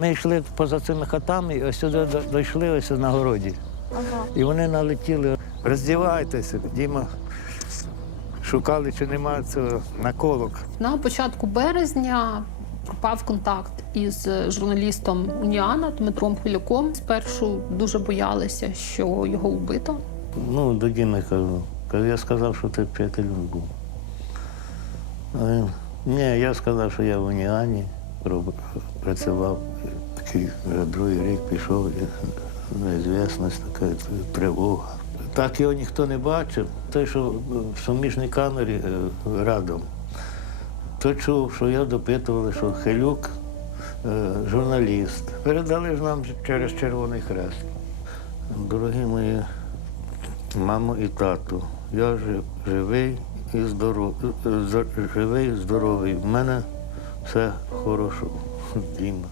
Ми йшли поза цими хатами, і ось сюди дійшли ось на городі. І вони налетіли. Роздівайтеся, Діма. Шукали, чи немає цього наколок. На початку березня пропав контакт із журналістом Уніана Дмитром Хвиляком. Спершу дуже боялися, що його вбито. Ну, до Діми кажу. Я сказав, що ти вчитель був. Він, ні, я сказав, що я в Уніані працював. Такий вже другий рік пішов, і неізвісність, така тривога. Так його ніхто не бачив. Той, що в суміжній камері е, радом, то чув, що я допитували, що Хилюк е, журналіст. Передали ж нам через Червоний Хрест. Дорогі мої мамо і тату, я жи- живий і здоровий, живий і здоровий. В мене все хорошо. Діма.